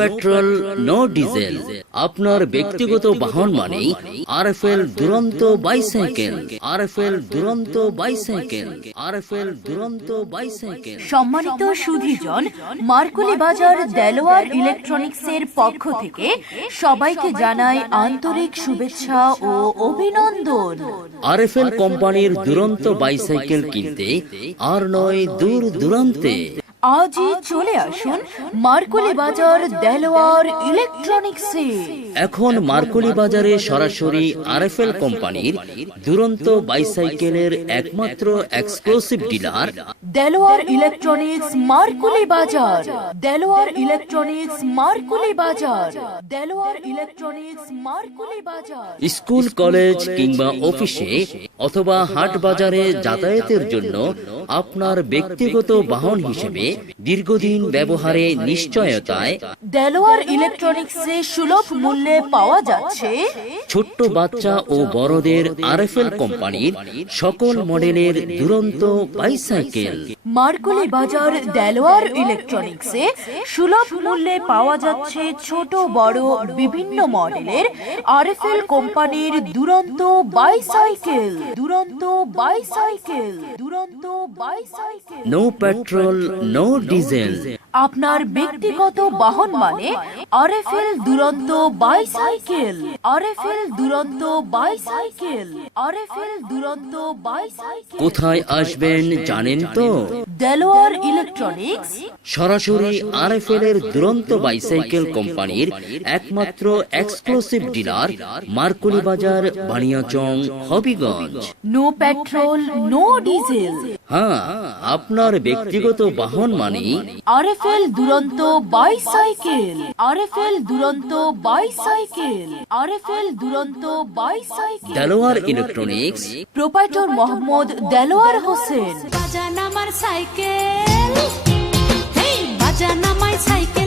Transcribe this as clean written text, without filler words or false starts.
Petrol no diesel. আপনার ব্যক্তিগত বাহন মানেই RFL Duranta bicycle, RFL Duranta bicycle, RFL Duranta bicycle. সম্মানিত সুধীজন, মার্কুলি বাজার দেলোয়ার ইলেকট্রনিক্সের পক্ষ থেকে সবাইকে জানাই আন্তরিক শুভেচ্ছা ও অভিনন্দন। আরএফএল কোম্পানির দুরন্ত বাইসাইকেল কিনতে আর নয় দূর দূরান্তে আজই চলে আসুন মার্কুলি বাজার দেলোয়ার ইলেকট্রনিক্সে। এখন মার্কুলি বাজারে সরাসরি আরএফএল কোম্পানির দুরন্ত বাইসাইকেলের একমাত্র এক্সক্লুসিভ ডিলার দেলোয়ার ইলেকট্রনিক্স মার্কুলি বাজার, দেলোয়ার ইলেকট্রনিক্স মার্কুলি বাজার, দেলোয়ার ইলেকট্রনিক্স মার্কুলি বাজার। স্কুল, কলেজ কিংবা অফিসে অথবা হাট বাজারে যাতায়াতের জন্য আপনার ব্যক্তিগত বাহন হিসেবে দীর্ঘদিন ব্যবহারে নিশ্চয়তায় দেলোয়ার ইলেকট্রনিক্সে সুলভ মূল্যে পাওয়া যাচ্ছে ছোট্ট বাচ্চা ও বড়দের আরএফএল কোম্পানির সকল মডেলের দুরন্ত বাইসাইকেল। মার্কুলি বাজার দেলোয়ার ইলেকট্রনিক্সে সুলভ মূল্যে পাওয়া যাচ্ছে ছোট বড় বিভিন্ন মডেলের আরএফএল কোম্পানির দুরন্ত bicycle, Duranta bicycle, Duranta bicycle. No petrol no diesel. আপনার ব্যক্তিগত বাহন মানে RFL Duranta bicycle, RFL Duranta bicycle, RFL Duranta bicycle. কোথায় আসবেন জানেন তো? দেলোয়ার ইলেকট্রনিক্স। সরাসরি আরএফএল এর দুরন্ত বাইসাইকেল কোম্পানির একমাত্র exclusive dealer Markuli Bazar, Baniachong, Habiganj. No petrol no diesel. হ্যাঁ, আপনার ব্যক্তিগত বাহন মানে RFL Duranta bicycle, RFL Duranta bicycle, RFL Duranta bicycle. Delwar electronics, proprietor Mohammad Delwar Hossain. বাজান আমার সাইকেল, হেই বাজান আমার সাইকেল।